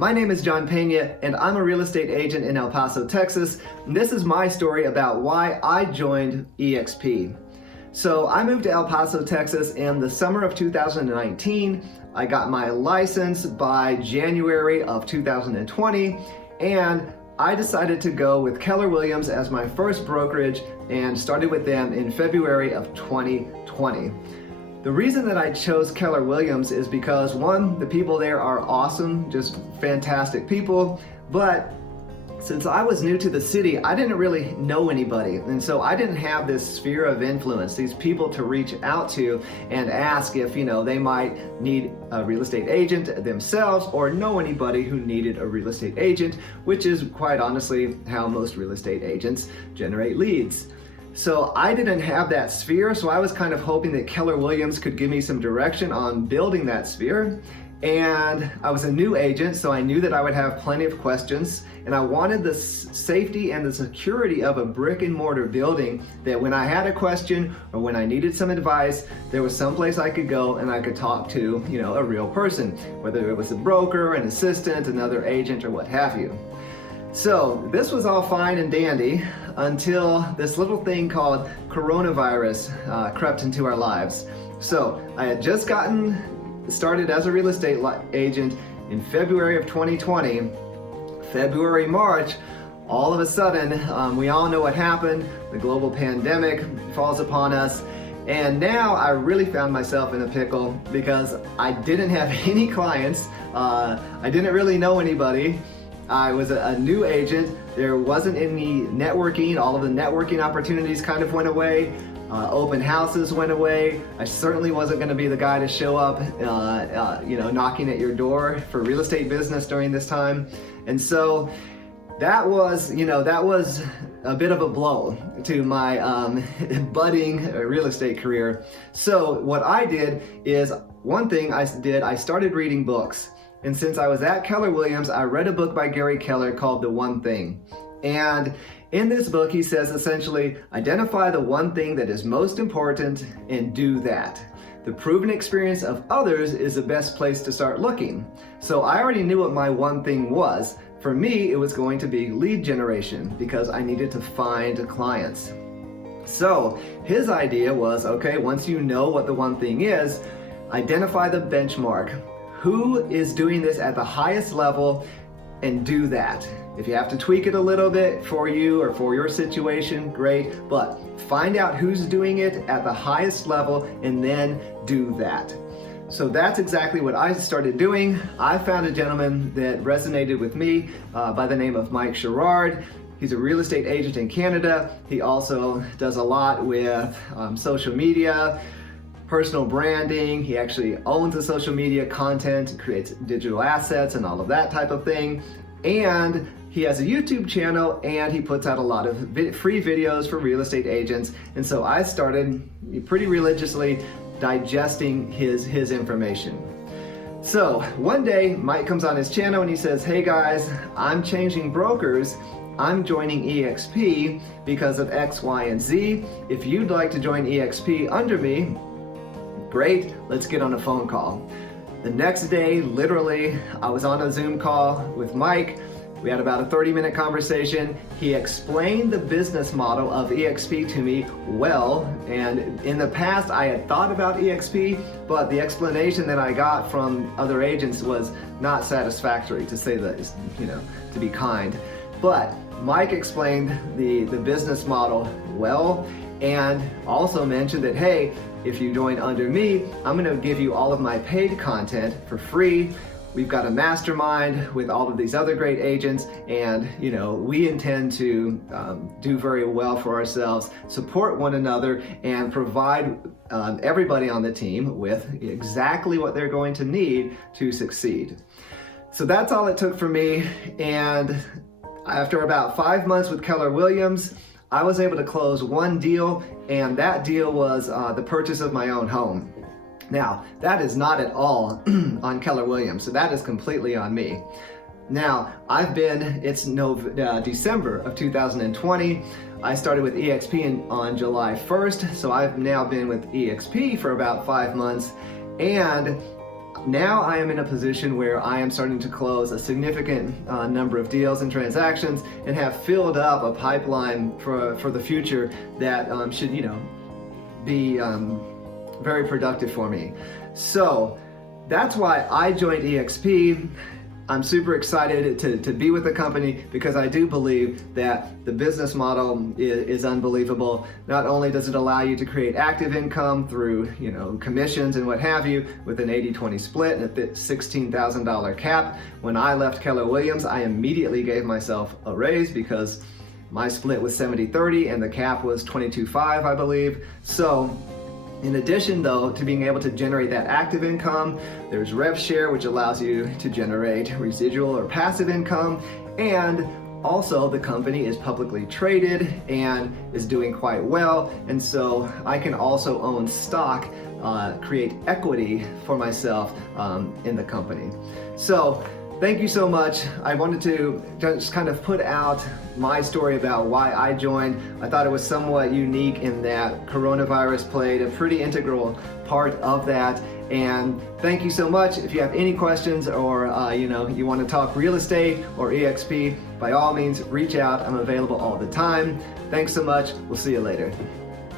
my name is John Pena, and I'm a real estate agent in El Paso, Texas. And this is my story about why I joined eXp. So I moved to El Paso, Texas in the summer of 2019. I got my license by January of 2020, and I decided to go with Keller Williams as my first brokerage and started with them in February of 2020. The reason that I chose Keller Williams is because, one, the people there are awesome, just fantastic people, but since I was new to the city, I didn't really know anybody, and so I didn't have this sphere of influence, these people to reach out to and ask if, they might need a real estate agent themselves or know anybody who needed a real estate agent, which is quite honestly how most real estate agents generate leads. So I didn't have that sphere, so I was kind of hoping that Keller Williams could give me some direction on building that sphere. And I was a new agent, so I knew that I would have plenty of questions, and I wanted the safety and the security of a brick and mortar building, that when I had a question or when I needed some advice, there was someplace I could go and I could talk to, a real person, whether it was a broker, an assistant, another agent, or what have you. So this was all fine and dandy until this little thing called coronavirus crept into our lives. So I had just gotten started as a real estate agent in February of 2020. February, March, all of a sudden, we all know what happened. The global pandemic falls upon us. And now I really found myself in a pickle because I didn't have any clients. I didn't really know anybody. I was a new agent. There wasn't any networking. All of the networking opportunities kind of went away. Open houses went away. I certainly wasn't going to be the guy to show up, knocking at your door for real estate business during this time. And so that was a bit of a blow to my budding real estate career. So what I did is, one thing I started reading books. And since I was at Keller Williams, I read a book by Gary Keller called The One Thing. And in this book, he says essentially, identify the one thing that is most important and do that. The proven experience of others is the best place to start looking. So I already knew what my one thing was. For me, it was going to be lead generation because I needed to find clients. So his idea was, okay, once you know what the one thing is, identify the benchmark. Who is doing this at the highest level, and do that. If you have to tweak it a little bit for you or for your situation, great, but find out who's doing it at the highest level and then do that. So that's exactly what I started doing. I found a gentleman that resonated with me by the name of Mike Sherrard. He's a real estate agent in Canada. He also does a lot with social media, personal branding. He actually owns the social media content, creates digital assets and all of that type of thing. And he has a YouTube channel and he puts out a lot of free videos for real estate agents. And so I started pretty religiously digesting his information. So one day Mike comes on his channel and he says, hey guys, I'm changing brokers. I'm joining eXp because of X, Y, and Z. If you'd like to join eXp under me, great, let's get on a phone call. The next day, literally, I was on a Zoom call with Mike. We had about a 30-minute conversation. He explained the business model of eXp to me well, and in the past I had thought about eXp, but the explanation that I got from other agents was not satisfactory, to say that, to be kind. But Mike explained the business model well, and also mentioned that, hey, if you join under me, I'm gonna give you all of my paid content for free. We've got a mastermind with all of these other great agents, and we intend to do very well for ourselves, support one another, and provide everybody on the team with exactly what they're going to need to succeed. So that's all it took for me, and after about 5 months with Keller Williams, I was able to close one deal, and that deal was the purchase of my own home. Now, that is not at all on Keller Williams, so that is completely on me. Now, it's December of 2020. I started with eXp on July 1st, so I've now been with eXp for about 5 months, and now I am in a position where I am starting to close a significant number of deals and transactions and have filled up a pipeline for the future that should, be very productive for me. So that's why I joined EXP. I'm super excited to be with the company because I do believe that the business model is unbelievable. Not only does it allow you to create active income through, commissions and what have you with an 80-20 split and a $16,000 cap. When I left Keller Williams, I immediately gave myself a raise because my split was 70-30 and the cap was 22.5, I believe. So in addition, though, to being able to generate that active income, there's rev share, which allows you to generate residual or passive income, and also the company is publicly traded and is doing quite well, and so I can also own stock, create equity for myself in the company. So thank you so much. I wanted to just kind of put out my story about why I joined. I thought it was somewhat unique in that coronavirus played a pretty integral part of that. And thank you so much. If you have any questions or you want to talk real estate or EXP, by all means, reach out. I'm available all the time. Thanks so much. We'll see you later.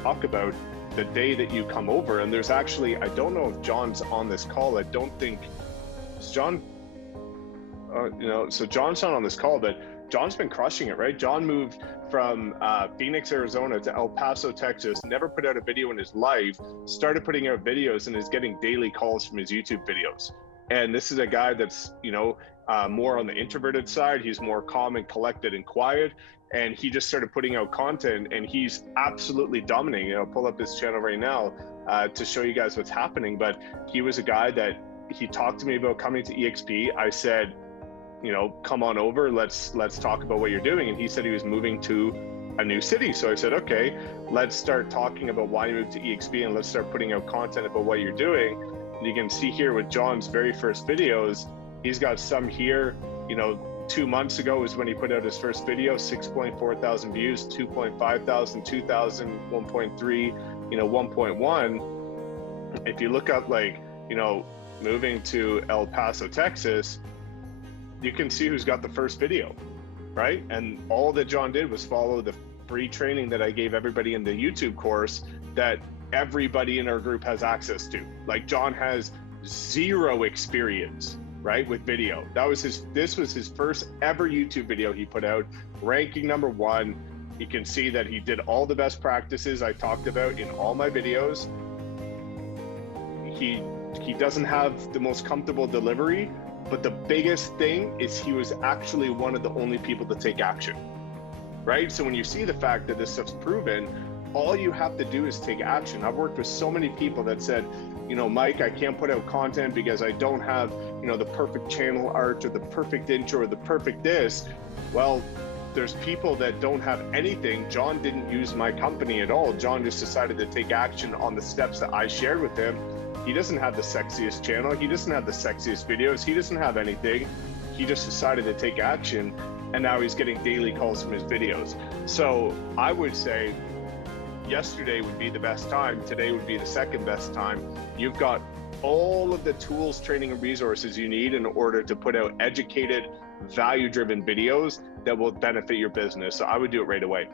Talk about the day that you come over, and there's actually, I don't know if John's on this call. I don't think, is John? So John's not on this call, but John's been crushing it, right? John moved from Phoenix, Arizona to El Paso, Texas, never put out a video in his life, started putting out videos and is getting daily calls from his YouTube videos. And this is a guy that's, more on the introverted side. He's more calm and collected and quiet. And he just started putting out content and he's absolutely dominating. I'll pull up his channel right now to show you guys what's happening. But he was a guy that he talked to me about coming to EXP. I said, come on over, let's talk about what you're doing. And he said he was moving to a new city. So I said, okay, let's start talking about why you moved to EXP and let's start putting out content about what you're doing. And you can see here with John's very first videos, he's got some here, 2 months ago is when he put out his first video, 6.4 thousand views, 2.5 thousand, 2,000, 1.3, 1.1. If you look up moving to El Paso, Texas, you can see who's got the first video, right? And all that John did was follow the free training that I gave everybody in the YouTube course that everybody in our group has access to. Like John has zero experience, right, with video. This was his first ever YouTube video he put out, ranking #1. You can see that he did all the best practices I talked about in all my videos. He doesn't have the most comfortable delivery, but the biggest thing is he was actually one of the only people to take action, right? So when you see the fact that this stuff's proven, all you have to do is take action. I've worked with so many people that said, Mike, I can't put out content because I don't have, the perfect channel art or the perfect intro or the perfect this. Well, there's people that don't have anything. John didn't use my company at all. John just decided to take action on the steps that I shared with him. He doesn't have the sexiest channel. He doesn't have the sexiest videos. He doesn't have anything. He just decided to take action, and now he's getting daily calls from his videos. So I would say yesterday would be the best time. Today would be the second best time. You've got all of the tools, training, and resources you need in order to put out educated, value-driven videos that will benefit your business. So I would do it right away.